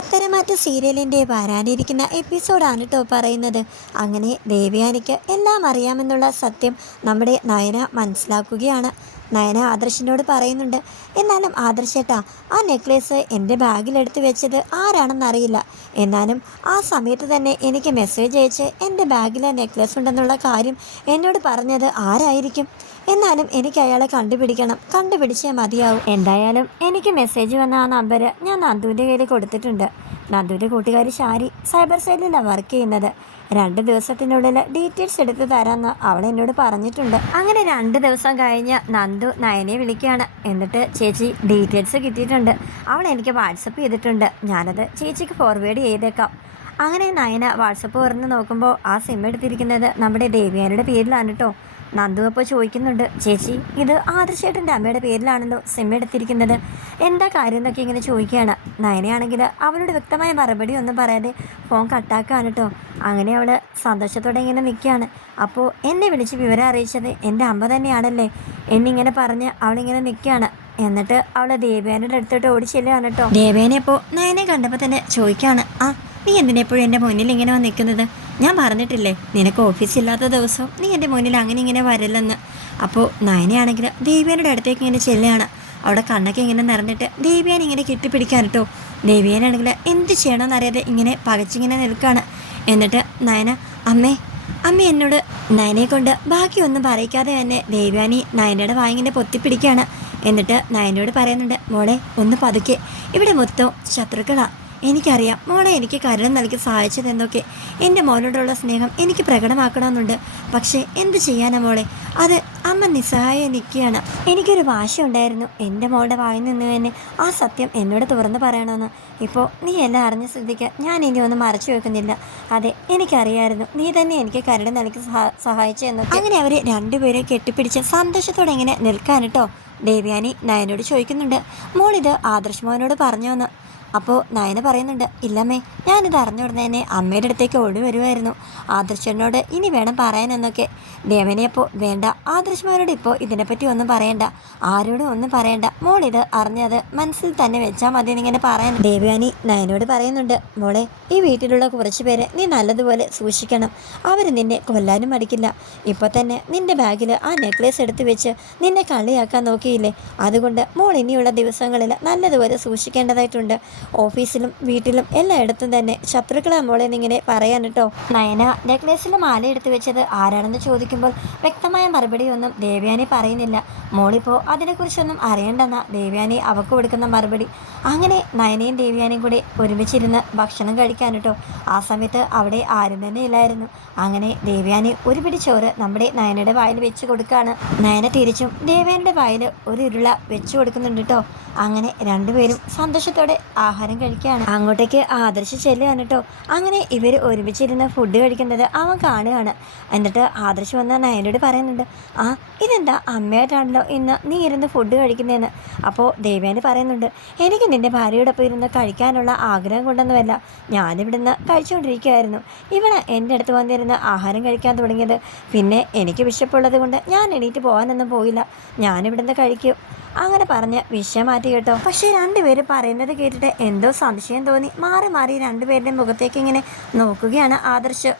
പത്തരമാറ്റ സീരിയലിൻ്റെ വരാനിരിക്കുന്ന എപ്പിസോഡാണ് കേട്ടോ പറയുന്നത്. അങ്ങനെ ദേവയാനിക്ക് എല്ലാം അറിയാമെന്നുള്ള സത്യം നമ്മുടെ നയന മനസ്സിലാക്കുകയാണ്. നയന ആദർശിനോട് പറയുന്നുണ്ട്, എന്നാലും ആദർശേട്ടാ, ആ നെക്ലേസ് എൻ്റെ ബാഗിലെടുത്ത് വെച്ചത് ആരാണെന്നറിയില്ല. എന്നാലും ആ സമയത്ത് തന്നെ എനിക്ക് മെസ്സേജ് അയച്ച് എൻ്റെ ബാഗിൽ നെക്ലേസ് ഉണ്ടെന്നുള്ള കാര്യം എന്നോട് പറഞ്ഞത് ആരായിരിക്കും? എന്നാലും എനിക്ക് അയാളെ കണ്ടുപിടിച്ചേ മതിയാവും. എന്തായാലും എനിക്ക് മെസ്സേജ് വന്ന ആ നമ്പർ ഞാൻ നന്ദുവിൻ്റെ കയ്യിൽ കൊടുത്തിട്ടുണ്ട്. നന്ദുവിൻ്റെ കൂട്ടുകാരി ഷാരി സൈബർ സെല്ലിലാണ് വർക്ക് ചെയ്യുന്നത്. 2 ദിവസത്തിനുള്ളിൽ ഡീറ്റെയിൽസ് എടുത്ത് തരാമെന്ന് അവൾ എന്നോട് പറഞ്ഞിട്ടുണ്ട്. അങ്ങനെ 2 ദിവസം കഴിഞ്ഞ് നന്ദു നയനെ വിളിക്കുകയാണ്. എന്നിട്ട് ചേച്ചി ഡീറ്റെയിൽസ് കിട്ടിയിട്ടുണ്ട്, അവൾ എനിക്ക് വാട്സപ്പ് ചെയ്തിട്ടുണ്ട്, ഞാനത് ചേച്ചിക്ക് ഫോർവേഡ് ചെയ്തേക്കാം. അങ്ങനെ നയന വാട്സപ്പ് തുറന്ന് നോക്കുമ്പോൾ ആ സിം എടുത്തിരിക്കുന്നത് നമ്മുടെ ദേവിയാനിയുടെ പേരിലാണ് കേട്ടോ. നന്ദു അപ്പോൾ ചോദിക്കുന്നുണ്ട്, ചേച്ചി ഇത് ആദർശേട്ടൻ്റെ അമ്മയുടെ പേരിലാണല്ലോ സിം എടുത്തിരിക്കുന്നത്, എന്താ കാര്യം എന്നൊക്കെ ഇങ്ങനെ ചോദിക്കുകയാണ്. നയനയാണെങ്കിൽ അവനോട് വ്യക്തമായ മറുപടി ഒന്നും പറയാതെ ഫോൺ കട്ടാക്കുകയാണ് കേട്ടോ. അങ്ങനെ അവൾ സന്തോഷത്തോടെ ഇങ്ങനെ നിൽക്കുകയാണ്. അപ്പോൾ എന്നെ വിളിച്ച് വിവരം അറിയിച്ചത് എൻ്റെ അമ്മ തന്നെയാണല്ലേ എന്നിങ്ങനെ പറഞ്ഞ് അവളിങ്ങനെ നിൽക്കുകയാണ്. എന്നിട്ട് അവൾ ദേവയാനിയുടെ അടുത്തോട്ട് ഓടിച്ചെല്ലുകയാണ് കേട്ടോ. ദേവയാനെ അപ്പോൾ നയനെ കണ്ടപ്പോൾ തന്നെ ചോദിക്കുകയാണ്, ആ നീ എന്തിനെപ്പോഴും എൻ്റെ മുന്നിൽ ഇങ്ങനെ വന്ന് നിൽക്കുന്നത്? ഞാൻ പറഞ്ഞിട്ടില്ലേ നിനക്ക് ഓഫീസില്ലാത്ത ദിവസം നീ എൻ്റെ മുന്നിൽ അങ്ങനെ ഇങ്ങനെ വരില്ലെന്ന്. അപ്പോൾ നയനയാണെങ്കിൽ ദേവ്യാനയുടെ അടുത്തേക്ക് ഇങ്ങനെ ചെല്ലുകയാണ്. അവിടെ കണ്ണൊക്കെ ഇങ്ങനെ നിറഞ്ഞിട്ട് ദേവ്യാൻ ഇങ്ങനെ കെട്ടിപ്പിടിക്കാൻ കേട്ടോ. ദേവ്യാനാണെങ്കിൽ എന്ത് ചെയ്യണമെന്നറിയാതെ ഇങ്ങനെ പകച്ചിങ്ങനെ നിൽക്കുകയാണ്. എന്നിട്ട് നയന, അമ്മ എന്നോട് നയനെ കൊണ്ട് ബാക്കിയൊന്നും പറയിക്കാതെ തന്നെ ദേവ്യാനി നയനയുടെ വായിങ്ങനെ പൊത്തിപ്പിടിക്കുകയാണ്. എന്നിട്ട് നയനോട് പറയുന്നുണ്ട്, മോളെ ഒന്ന് പതുക്കെ, ഇവിടെ മൊത്തം ശത്രുക്കളാണ്, എനിക്കറിയാം. മോളെ എനിക്ക് കരുണം നൽകി സഹായിച്ചതെന്നൊക്കെ എൻ്റെ മോനോടുള്ള സ്നേഹം എനിക്ക് പ്രകടമാക്കണമെന്നുണ്ട്. പക്ഷേ എന്ത് ചെയ്യാനാ മോളെ, അത് അമ്മ നിസ്സഹായ നിൽക്കുകയാണ്. എനിക്കൊരു വാശിയുണ്ടായിരുന്നു എൻ്റെ മോളുടെ വായിൽ നിന്ന് തന്നെ ആ സത്യം എന്നോട് തുറന്ന് പറയണമെന്ന്. ഇപ്പോൾ നീ എല്ലാം അറിഞ്ഞ സ്ഥിതിക്ക് ഞാൻ ഇനി ഒന്നും മറച്ചു വെക്കുന്നില്ല. അതെ, എനിക്കറിയായിരുന്നു നീ തന്നെ എനിക്ക് കരുണം നൽകി സഹായിച്ചതെന്നൊക്കെ. അങ്ങനെ അവർ രണ്ടുപേരെ കെട്ടിപ്പിടിച്ച് സന്തോഷത്തോടെ ഇങ്ങനെ നിൽക്കാൻ കേട്ടോ. ദേവയാനി നയനോട് ചോദിക്കുന്നുണ്ട്, മോളിത് ആദർശ് മോനോട് പറഞ്ഞോന്ന്. അപ്പോൾ നയന പറയുന്നുണ്ട്, ഇല്ലമ്മേ, ഞാനിത് അറിഞ്ഞു ഉടനെ തന്നെ അമ്മയുടെ അടുത്തേക്ക് ഓടി വരുമായിരുന്നു, ആദർശനോട് ഇനി വേണം പറയാനെന്നൊക്കെ. ദേവനെ അപ്പോൾ വേണ്ട, ആദർശന്മാരോട് ഇപ്പോൾ ഇതിനെപ്പറ്റി ഒന്നും പറയണ്ട, ആരോടും ഒന്നും പറയണ്ട, മോളിത് അറിഞ്ഞത് മനസ്സിൽ തന്നെ വെച്ചാൽ മതി എന്നിങ്ങനെ പറയാൻ ദേവയാനി നയനോട് പറയുന്നുണ്ട്, മോളെ ഈ വീട്ടിലുള്ള കുറച്ച് പേരെ നീ നല്ലതുപോലെ സൂക്ഷിക്കണം, അവർ നിന്നെ കൊല്ലാനും മടിക്കില്ല. ഇപ്പോൾ തന്നെ നിൻ്റെ ബാഗിൽ ആ നെക്ലേസ് എടുത്ത് വെച്ച് നിന്നെ കളിയാക്കാൻ നോക്കിയില്ലേ, അതുകൊണ്ട് മോൾ ഇനിയുള്ള ദിവസങ്ങളിൽ നല്ലതുപോലെ സൂക്ഷിക്കേണ്ടതായിട്ടുണ്ട്. ഓഫീസിലും വീട്ടിലും എല്ലായിടത്തും തന്നെ ശത്രുക്കളെ മോളെ എന്നിങ്ങനെ പറയാൻ കേട്ടോ. നയന നെക്ലേസിൽ മാല എടുത്ത് വെച്ചത് ആരാണെന്ന് ചോദിക്കുമ്പോൾ വ്യക്തമായ മറുപടിയൊന്നും ദേവയാനി പറയുന്നില്ല. മോളിപ്പോൾ അതിനെക്കുറിച്ചൊന്നും അറിയണ്ടെന്ന ദേവയാനി അവൾക്ക് കൊടുക്കുന്ന മറുപടി. അങ്ങനെ നയനയും ദേവയാനിയും കൂടി ഒരുമിച്ചിരുന്ന് ഭക്ഷണം കഴിക്കാൻ കേട്ടോ. ആ സമയത്ത് അവിടെ ആരും തന്നെ ഇല്ലായിരുന്നു. അങ്ങനെ ദേവയാനി ഒരു പിടി ചോറ് നമ്മുടെ നയനയുടെ വായിൽ വെച്ച് കൊടുക്കുകയാണ്. നയന തിരിച്ചും ദേവയാനിയുടെ വായിൽ ഒരു ഉരുള വെച്ച് കൊടുക്കുന്നുണ്ട് കേട്ടോ. അങ്ങനെ രണ്ടുപേരും സന്തോഷത്തോടെ ആഹാരം കഴിക്കുകയാണ്. അങ്ങോട്ടേക്ക് ആദർശ് ചെല്ലുകയാണ് കേട്ടോ. അങ്ങനെ ഇവർ ഒരുമിച്ചിരുന്ന് ഫുഡ് കഴിക്കുന്നത് അവൻ കാണുകയാണ്. എന്നിട്ട് ആദർശ് വന്ന നയനോട് പറയുന്നുണ്ട്, ആ ഇതെന്താ അമ്മയായിട്ടാണല്ലോ ഇന്ന് നീ ഇരുന്ന് ഫുഡ് കഴിക്കുന്നതെന്ന്. അപ്പോൾ ദേവയാനി പറയുന്നുണ്ട്, എനിക്ക് നിൻ്റെ ഭാര്യയോടൊപ്പം ഇരുന്ന് കഴിക്കാനുള്ള ആഗ്രഹം കൊണ്ടൊന്നുമല്ല, ഞാനിവിടുന്ന് കഴിച്ചുകൊണ്ടിരിക്കുകയായിരുന്നു. ഇവിടെ എൻ്റെ അടുത്ത് വന്നിരുന്ന് ആഹാരം കഴിക്കാൻ തുടങ്ങിയത്. പിന്നെ എനിക്ക് വിശപ്പുള്ളത് കൊണ്ട് ഞാൻ എണീറ്റ് പോകാനൊന്നും പോയില്ല, ഞാനിവിടുന്ന് കഴിക്കും. അങ്ങനെ പറഞ്ഞ് വിഷയം മാറ്റി കേട്ടോ. പക്ഷേ രണ്ടുപേരും പറയുന്നത് കേട്ടിട്ട് എന്തോ സംശയം തോന്നി മാറി മാറി രണ്ടുപേരുടെ മുഖത്തേക്ക് ഇങ്ങനെ നോക്കുകയാണ് ആദർശ്.